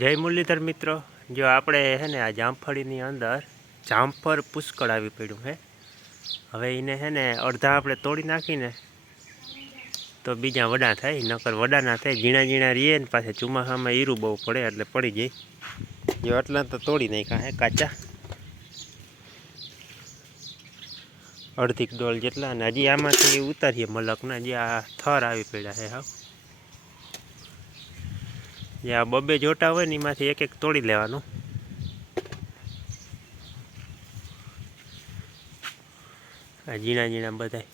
જય મુરલીધર મિત્રો. જો આપણે છે ને આ જામફળીની અંદર જામફળ પુષ્કળ આવી પડ્યું હે. હવે એને હે ને અડધા આપણે તોડી નાખીને તો બીજા વડા થાય, નકર વડા ના થાય, ઝીણા ઝીણા રહીએ ને પાછા ચોમાસામાં ઈરું બહુ પડે એટલે પડી જાય. જો આટલા તો તોડી નાખ્યા હે કાચા. અડધી ડોલ જેટલા અને હજી આમાંથી ઉતારીએ મલકના જે આ થર આવી પડ્યા છે હાવ. જે આ બબે જોટા હોય ને એમાંથી એક એક તોડી લેવાનું. આ ઝીણા ઝીણા બધાય.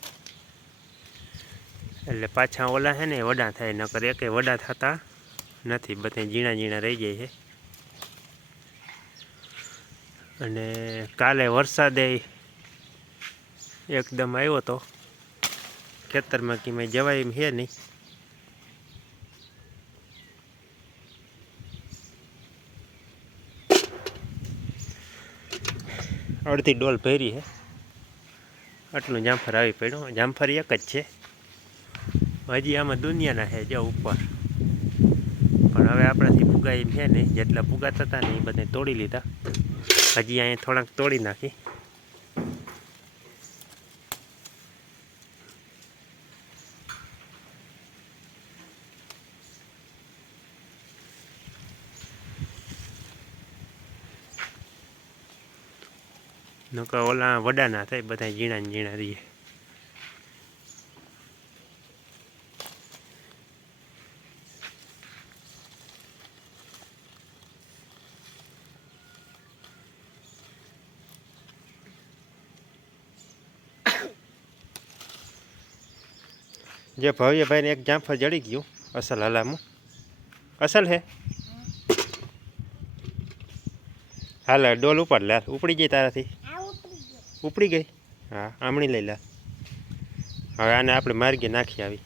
એટલે પાછા ઓલા છે ને વડા થાય, નકર એકે વડા થતા નથી બધા ઝીણા ઝીણા રહી જાય છે. અને કાલે વરસાદે એકદમ આવ્યો તો ખેતરમાં કે મેં જવાય એમ છે નહીં. અડધી ડોલ ભરી છે. આટલું જામફર આવી પડ્યું. જામફર એક જ છે. હજી આમાં દુનિયાના છે જો ઉપર. પણ હવે આપણાથી પુગાય એમ છે નહીં જેટલા ફુગાતા હતા ને એ બધા તોડી લીધા. હજી અહીંયા થોડાક તોડી નાખી. નકર ઓલા વડા ના થાય, બધા ઝીણા ને ઝીણા રહીએ. જે ભવ્યભાઈને એક જામફળ જડી ગયું, અસલ હલામું. અસલ હે? હાલ, ડોલ ઉપર લે, ઉપડી ગઈ તારાથી. ઉપડી ગઈ? હા. આમણી લઈ લે. હવે આને આપણે માર્ગે નાખી આવી.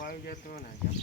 લેતો આખો આવી જતો હોય ને જામ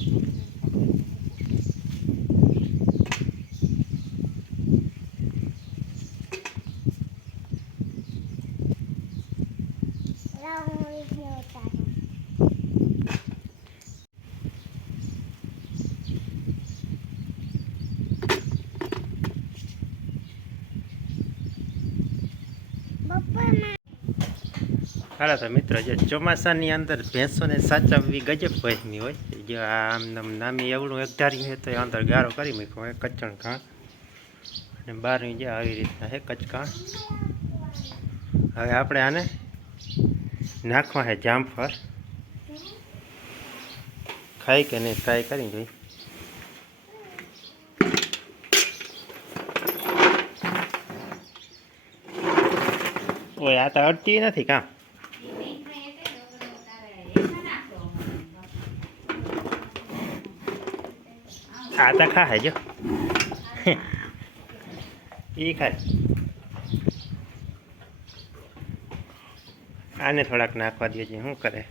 હારા તો મિત્રો જે ચોમાસાની અંદર ભેંસોને સાચવવી ગજબ વહેમી હોય જે આમ નામ નામી એવડું એકધારી હોય તો એ અંદર ગારો કરી મૂક્યો હોય કચણ ઘાણ અને બારની જે આવી રીતના છે કચકાણ હવે આપણે આને નાખવા છે જામફળ ખાઈ કે નહીં ટ્રાય કરી જોઈ ઓય આ તો અડતી નથી કામ આ તો ખા હે જો એ ખાય આને થોડાક નાખવા દેજે શું કરે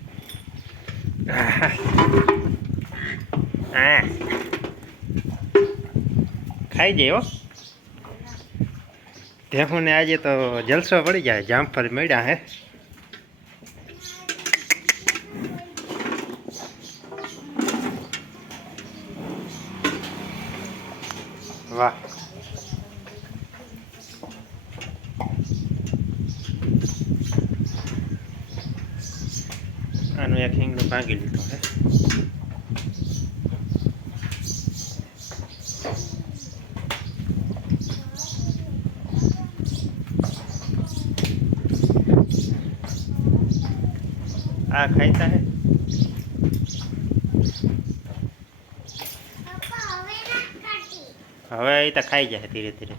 હા ખાઈ જાય હો ભેહુંને આજે તો જલસો પડી જાય જામફળ મળ્યા હે વાહ આનું એક હિંગનું ભાંગી લીધું છે આ ખાઈતા હે હવે એ તો ખાઈ જાય ધીરે ધીરે.